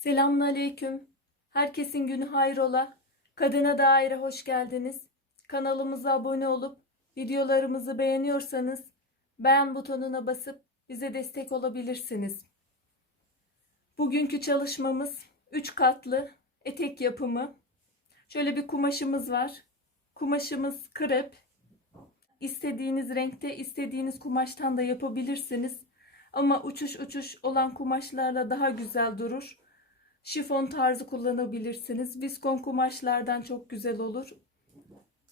Selamünaleyküm. Herkesin günü hayrola. Kadına Daire hoş geldiniz. Kanalımıza abone olup videolarımızı beğeniyorsanız beğen butonuna basıp bize destek olabilirsiniz. Bugünkü çalışmamız 3 katlı etek yapımı. Şöyle bir kumaşımız var. Kumaşımız krep. İstediğiniz renkte, istediğiniz kumaştan da yapabilirsiniz. Ama uçuş uçuş olan kumaşlarla daha güzel durur. Şifon tarzı kullanabilirsiniz. Viskon kumaşlardan çok güzel olur.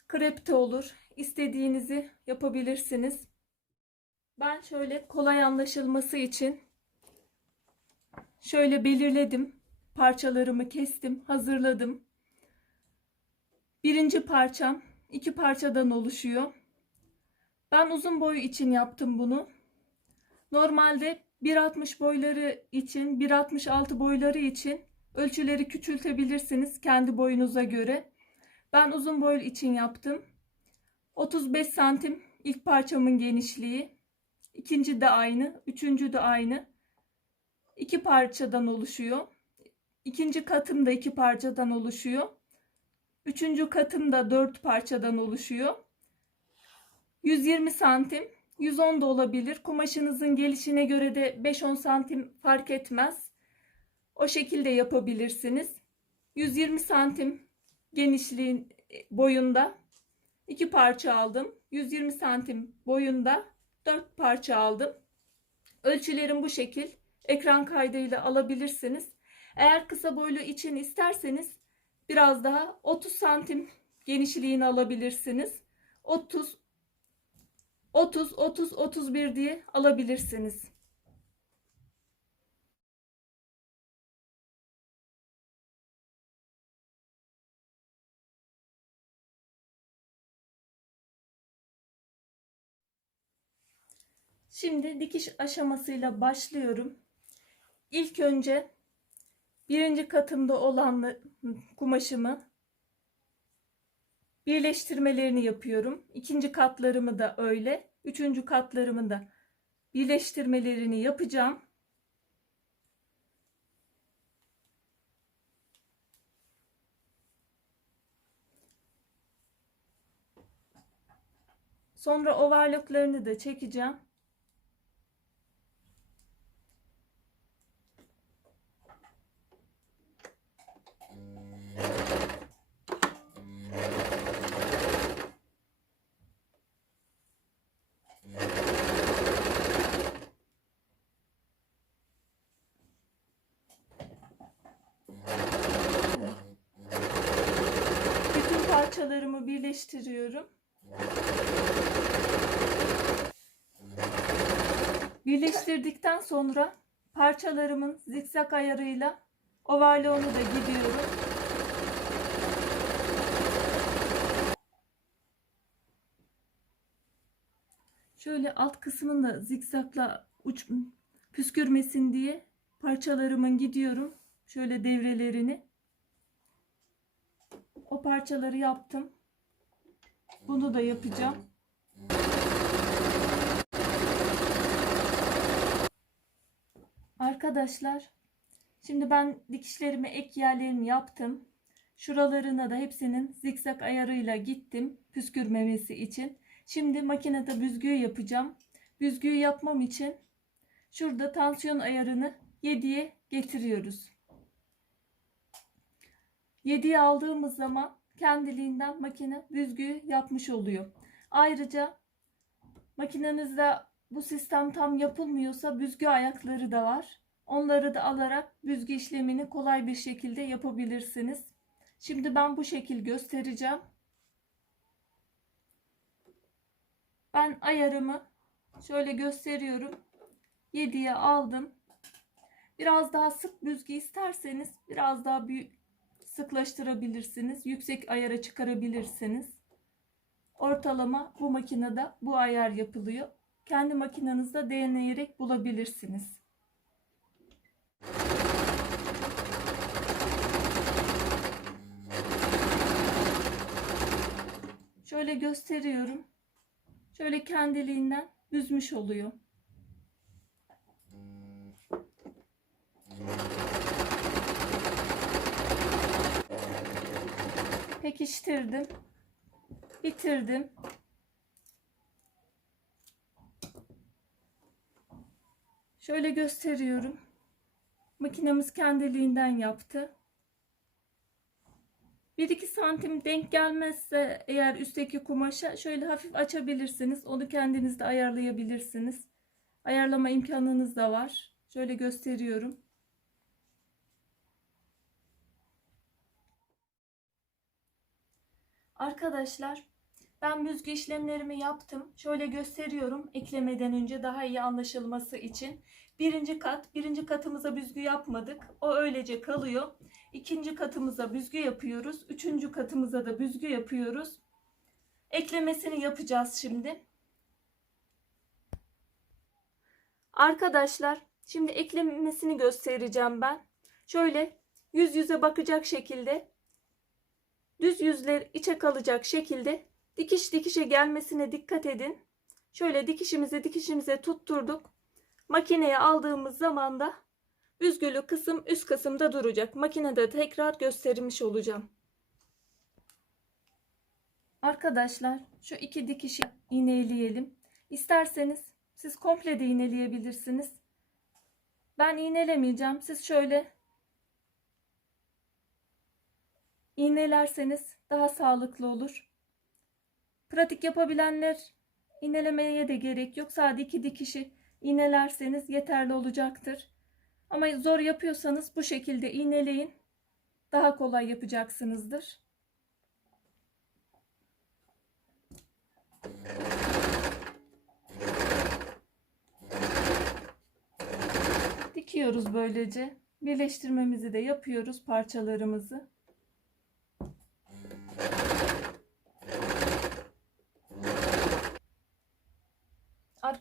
Krep de olur. İstediğinizi yapabilirsiniz. Ben şöyle kolay anlaşılması için şöyle belirledim. Parçalarımı kestim, hazırladım. Birinci parçam iki parçadan oluşuyor. Ben uzun boy için yaptım bunu. Normalde 1.60 boyları için, 1.66 boyları için ölçüleri küçültebilirsiniz kendi boyunuza göre. Ben uzun boy için yaptım. 35 santim ilk parçamın genişliği. İkinci de aynı, üçüncü de aynı. İki parçadan oluşuyor. İkinci katım da iki parçadan oluşuyor. Üçüncü katım da dört parçadan oluşuyor. 120 santim 110 da olabilir. Kumaşınızın gelişine göre de 5-10 santim fark etmez. O şekilde yapabilirsiniz. 120 santim genişliğin boyunda iki parça aldım. 120 santim boyunda 4 parça aldım. Ölçülerim bu şekil. Ekran kaydıyla alabilirsiniz. Eğer kısa boylu için isterseniz biraz daha 30 santim genişliğini alabilirsiniz. 30 30, 30, 31 diye alabilirsiniz. Şimdi dikiş aşamasıyla başlıyorum. İlk önce birinci katımda olan kumaşımı birleştirmelerini yapıyorum. İkinci katlarımı da öyle. Üçüncü katlarımı da birleştirmelerini yapacağım. Sonra overlocklarını da çekeceğim. Birleştiriyorum. Birleştirdikten sonra parçalarımın zikzak ayarıyla overlock'unu da gidiyorum. Şöyle alt kısmını da zikzakla uç püskürmesin diye parçalarımın gidiyorum. Şöyle devrelerini. O parçaları yaptım. Bunu da yapacağım. Arkadaşlar şimdi ben dikişlerimi ek yerlerimi yaptım. Şuralarına da hepsinin zikzak ayarıyla gittim püskürmemesi için. Şimdi makinede büzgü yapacağım. Büzgüyü yapmam için şurada tansiyon ayarını 7'ye getiriyoruz. 7'ye aldığımız zaman kendiliğinden makine büzgüyü yapmış oluyor. Ayrıca makinenizde bu sistem tam yapılmıyorsa büzgü ayakları da var. Onları da alarak büzgü işlemini kolay bir şekilde yapabilirsiniz. Şimdi ben bu şekil göstereceğim. Ben ayarımı şöyle gösteriyorum. 7'ye aldım. Biraz daha sık büzgü isterseniz biraz daha büyük sıklaştırabilirsiniz. Yüksek ayara çıkarabilirsiniz. Ortalama bu makinede bu ayar yapılıyor. Kendi makinenizde deneyerek bulabilirsiniz. Şöyle gösteriyorum. Şöyle kendiliğinden büzmüş oluyor. Pekiştirdim. Bitirdim. Şöyle gösteriyorum. Makinemiz kendiliğinden yaptı. 1-2 santim denk gelmezse eğer üstteki kumaşa şöyle hafif açabilirsiniz. Onu kendiniz de ayarlayabilirsiniz. Ayarlama imkanınız da var. Şöyle gösteriyorum. Arkadaşlar ben büzgü işlemlerimi yaptım. Şöyle gösteriyorum eklemeden önce daha iyi anlaşılması için. Birinci kat, birinci katımıza büzgü yapmadık. O öylece kalıyor. İkinci katımıza büzgü yapıyoruz. Üçüncü katımıza da büzgü yapıyoruz. Eklemesini yapacağız şimdi. Arkadaşlar şimdi eklemesini göstereceğim ben. Şöyle yüz yüze bakacak şekilde düz yüzler içe kalacak şekilde dikiş dikişe gelmesine dikkat edin. Şöyle dikişimizi dikişimize tutturduk. Makineye aldığımız zaman da büzgülü kısım üst kısımda duracak. Makinede tekrar göstermiş olacağım. Arkadaşlar şu iki dikişi iğneleyelim. İsterseniz siz komple de iğneleyebilirsiniz. Ben iğnelemeyeceğim. Siz şöyle iğnelerseniz daha sağlıklı olur. Pratik yapabilenler iğnelemeye de gerek yok. Sadece iki dikişi iğnelerseniz yeterli olacaktır. Ama zor yapıyorsanız bu şekilde iğneleyin. Daha kolay yapacaksınızdır. Dikiyoruz böylece. Birleştirmemizi de yapıyoruz parçalarımızı.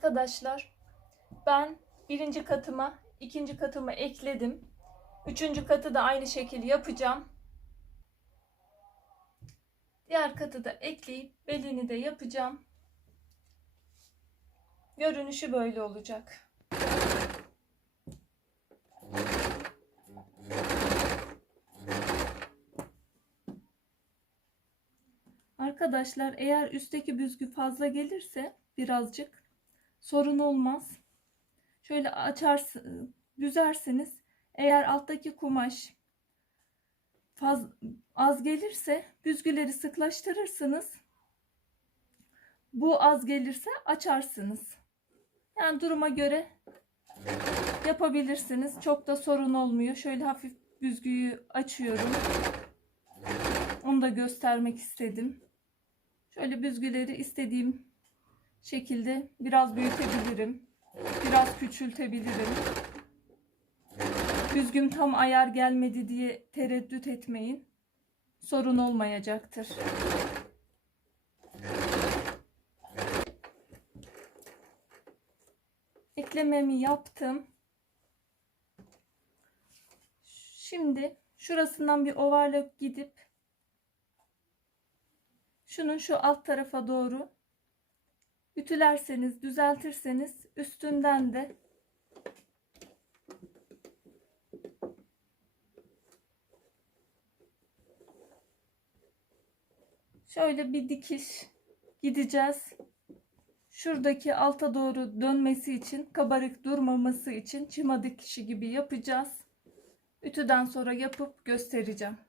Arkadaşlar ben birinci katıma ikinci katımı ekledim. Üçüncü katı da aynı şekilde yapacağım. Diğer katı da ekleyip belini de yapacağım. Görünüşü böyle olacak. Arkadaşlar eğer üstteki büzgü fazla gelirse birazcık sorun olmaz. Şöyle açarsınız, büzersiniz. Eğer alttaki kumaş faz, az gelirse büzgüleri sıklaştırırsınız. Bu az gelirse açarsınız. Yani duruma göre yapabilirsiniz. Çok da sorun olmuyor. Şöyle hafif büzgüyü açıyorum. Onu da göstermek istedim. Şöyle büzgüleri istediğim şekilde biraz büyütebilirim. Biraz küçültebilirim. Büzgüm tam ayar gelmedi diye tereddüt etmeyin. Sorun olmayacaktır. Eklememi yaptım. Şimdi şurasından bir overlock gidip şunun şu alt tarafa doğru ütülerseniz, düzeltirseniz üstünden de şöyle bir dikiş gideceğiz. Şuradaki alta doğru dönmesi için, kabarık durmaması için çima dikişi gibi yapacağız. Ütüden sonra yapıp göstereceğim.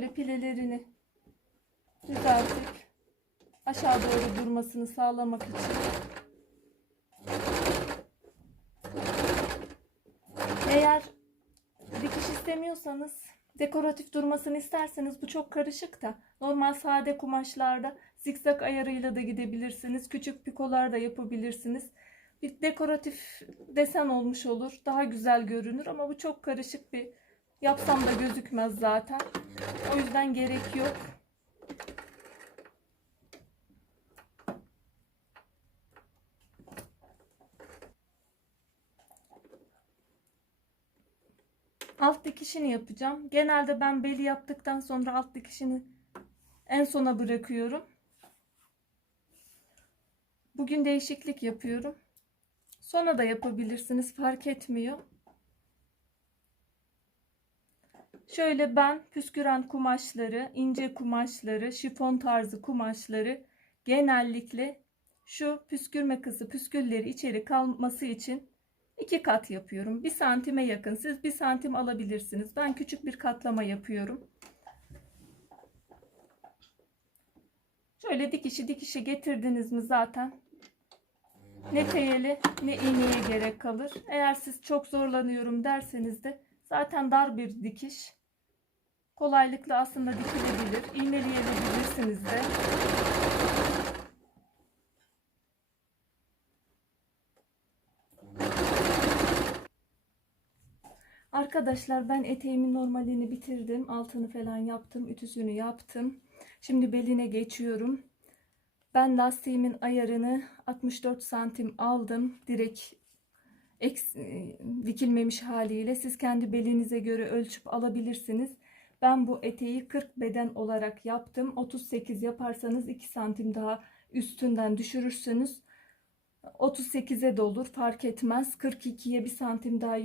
Şöyle pilelerini düzeltip aşağı doğru durmasını sağlamak için eğer dikiş istemiyorsanız dekoratif durmasını isterseniz bu çok karışık da normal sade kumaşlarda zikzak ayarıyla da gidebilirsiniz. Küçük pikolar da yapabilirsiniz. Bir dekoratif desen olmuş olur. Daha güzel görünür ama bu çok karışık bir yapsam da gözükmez zaten. O yüzden gerek yok. Alt dikişini yapacağım. Genelde ben beli yaptıktan sonra alt dikişini en sona bırakıyorum. Bugün değişiklik yapıyorum. Sonra da yapabilirsiniz fark etmiyor. Şöyle ben püsküren kumaşları, ince kumaşları, şifon tarzı kumaşları genellikle şu püskürme kızı püskülleri içeri kalması için iki kat yapıyorum. Bir santime yakın. Siz bir santim alabilirsiniz. Ben küçük bir katlama yapıyorum. Şöyle dikişi dikişe getirdiniz mi zaten ne teyeli ne iğneye gerek kalır. Eğer siz çok zorlanıyorum derseniz de zaten dar bir dikiş. Kolaylıkla aslında dikilebilir. İğneleyebilirsiniz de. Arkadaşlar ben eteğimin normalini bitirdim. Altını falan yaptım. Ütüsünü yaptım. Şimdi beline geçiyorum. Ben lastiğimin ayarını 64 santim aldım. Direkt eks, e, dikilmemiş haliyle siz kendi belinize göre ölçüp alabilirsiniz. Ben bu eteği 40 beden olarak yaptım. 38 yaparsanız 2 santim daha üstünden düşürürsünüz. 38'e de olur fark etmez. 42'ye 1 santim daha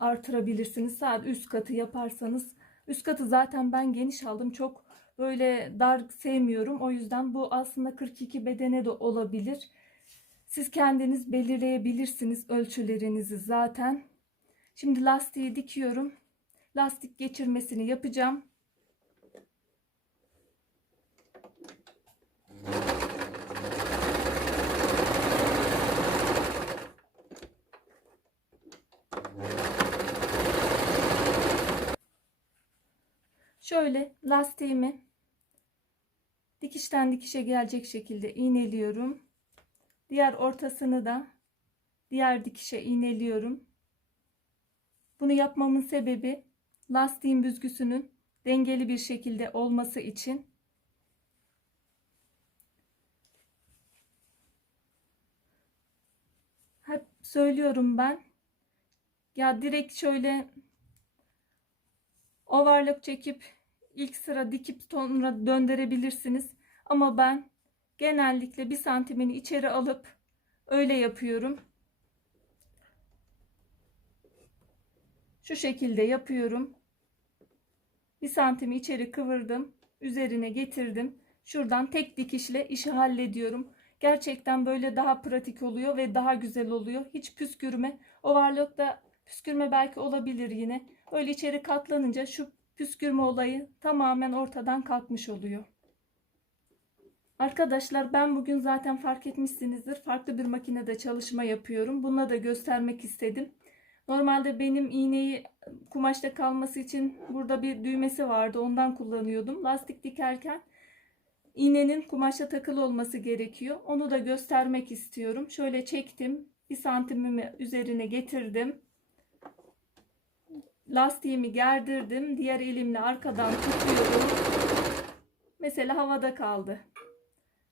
artırabilirsiniz. Sadece üst katı yaparsanız. Üst katı zaten ben geniş aldım. Çok böyle dar sevmiyorum. O yüzden bu aslında 42 bedene de olabilir. Siz kendiniz belirleyebilirsiniz ölçülerinizi zaten. Şimdi lastiği dikiyorum. Lastik geçirmesini yapacağım. Şöyle lastiğimi dikişten dikişe gelecek şekilde iğneliyorum. Diğer ortasını da diğer dikişe iğneliyorum. Bunu yapmamın sebebi lastiğin büzgüsünün dengeli bir şekilde olması için. Hep söylüyorum ben. Ya direkt şöyle overlock çekip ilk sıra dikip sonra döndürebilirsiniz. Ama ben genellikle bir santimini içeri alıp öyle yapıyorum. Şu şekilde yapıyorum. Bir santimi içeri kıvırdım. Üzerine getirdim. Şuradan tek dikişle işi hallediyorum. Gerçekten böyle daha pratik oluyor ve daha güzel oluyor. Hiç püskürme. Overlock'ta püskürme belki olabilir yine. Öyle içeri katlanınca şu püskürme olayı tamamen ortadan kalkmış oluyor. Arkadaşlar ben bugün zaten fark etmişsinizdir. Farklı bir makinede çalışma yapıyorum. Bununla da göstermek istedim. Normalde benim iğneyi kumaşta kalması için burada bir düğmesi vardı. Ondan kullanıyordum. Lastik dikerken iğnenin kumaşta takılı olması gerekiyor. Onu da göstermek istiyorum. Şöyle çektim. Bir santimimi üzerine getirdim. Lastiğimi gerdirdim. Diğer elimle arkadan tutuyorum. Mesela havada kaldı.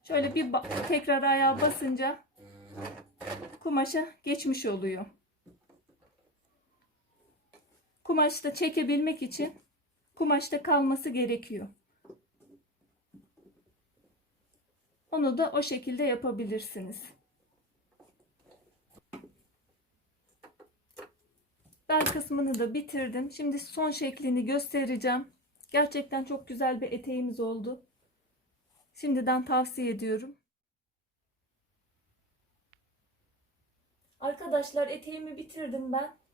Şöyle bir tekrar ayağa basınca kumaşa geçmiş oluyor. Kumaşta çekebilmek için kumaşta kalması gerekiyor. Onu da o şekilde yapabilirsiniz. Bel kısmını da bitirdim. Şimdi son şeklini göstereceğim. Gerçekten çok güzel bir eteğimiz oldu. Şimdiden tavsiye ediyorum. Arkadaşlar eteğimi bitirdim ben.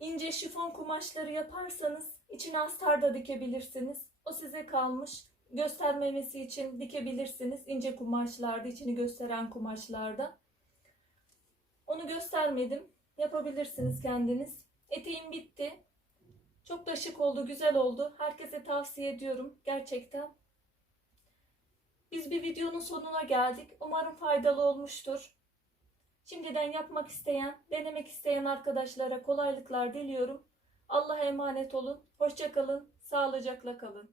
İnce şifon kumaşları yaparsanız içine astar da dikebilirsiniz. O size kalmış. Göstermemesi için dikebilirsiniz. İnce kumaşlarda, içini gösteren kumaşlarda. Onu göstermedim. Yapabilirsiniz kendiniz. Eteğim bitti. Çok da şık oldu, güzel oldu. Herkese tavsiye ediyorum gerçekten. Biz bir videonun sonuna geldik. Umarım faydalı olmuştur. Şimdiden yapmak isteyen, denemek isteyen arkadaşlara kolaylıklar diliyorum. Allah'a emanet olun. Hoşçakalın. Sağlıcakla kalın.